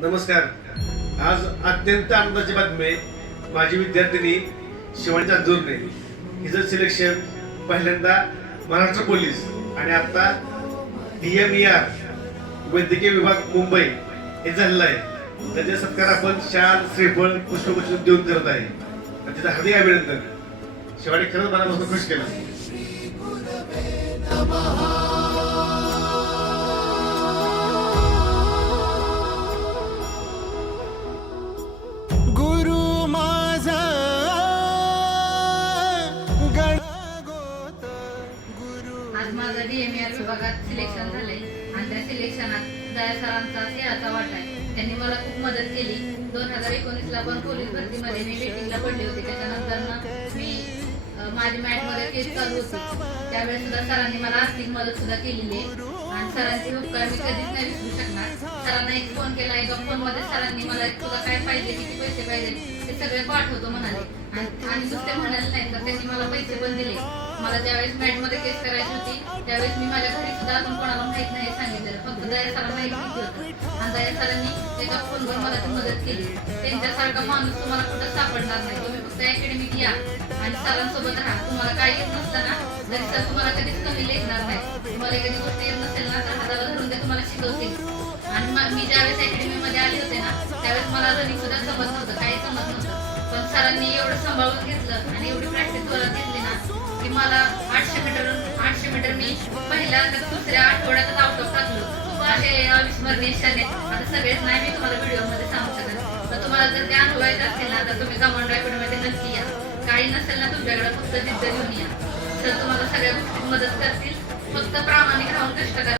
नमस्कार. आज अत्यंत आनंदाची बातमी आहे. माझी विद्यार्थिनी शिवानी जांजूरने हिचं सिलेक्शन पहिल्यांदा महाराष्ट्र पोलीस आणि आता DMER वैद्यकीय विभाग मुंबई हे झालेलं आहे. त्याचे सत्कार आपण शाल श्रीफळ पुष्पगुच्छ देऊन करत आहे. त्याचं हार्दिक अभिनंदन. शिवानी खरंच मनापासून खुश केलं. आज माझं DMER विभागात सिलेक्शन झाले आणि त्या सिलेक्शनात दया सरांचा सिंहाचा वाटा आहे. त्यांनी मला खूप मदत केली. 2019ला पण पोलीस भरतीमध्ये मी वेटिंगला पडली होती. त्याच्यानंतर मी माझी मॅटमध्ये केस चालू होती. त्यावेळेस सुद्धा सरांनी मला आर्थिक मदत सुद्धा केलेली आहे आणि सरांचे उपकार मी कधीच नाही विसरू शकणार. सरांना एक फोन केला. एका फोनमध्ये सरांनी मला तुला काय पाहिजे, किती पैसे पाहिजे ते सगळे पाठवतो म्हणाले आणि नुसते म्हणाले नाही तर त्यांनी मला पैसे पण दिले. मला ज्यावेळेस मॅटमध्ये केस करायची होती त्यावेळेस मी माझ्या घरी सुद्धा अजून कोणाला माहित नाही सांगितलेलं. फक्त दया सरांना माहिती होतं आणि दया सरांनी एका फोनवर मला ती मदत केली. त्यांच्यासारखा माणूस तुम्हाला कुठं सापडणार नाही. तुम्ही फक्त अकॅडमीत या आणि सरांसोबत राहा. तुम्हाला काय येत नसतं ना तरी सर तुम्हाला कधीच कमी लेखणार नाही. तुम्हाला एखादी गोष्ट येत नसेल ना तर हाताला धरून ते तुम्हाला शिकवतील. आणि मी ज्यावेळेस अकॅडमीमध्ये आले होते ना त्यावेळेस मला रनिंग सुद्धा समजत नव्हतं, काही समजत नव्हतं. पण सरांनी एवढं सांभाळून घेतलं आणि एवढी प्रॅक्टिस मला घेतली ना की मला 800 मीटर मी पहिल्या तर दुसऱ्या आठवड्यातच आउट ऑफ टाकलो. खूप असे अविस्मरणीय क्षण आहेत. आता सगळेच नाही मी तुम्हाला व्हिडिओमध्ये सांगू शकत. तर तुम्हाला जर ते अनुभवायचं असेल ना तर तुम्ही कमांडो अकॅडमीमध्ये नक्की या. काही नसेल ना तुमच्याकडे फक्त जिद्द घेऊन या. तर तुम्हाला सगळ्या गोष्टीत मदत करतील. फक्त प्रामाणिक राहून कष्ट करा.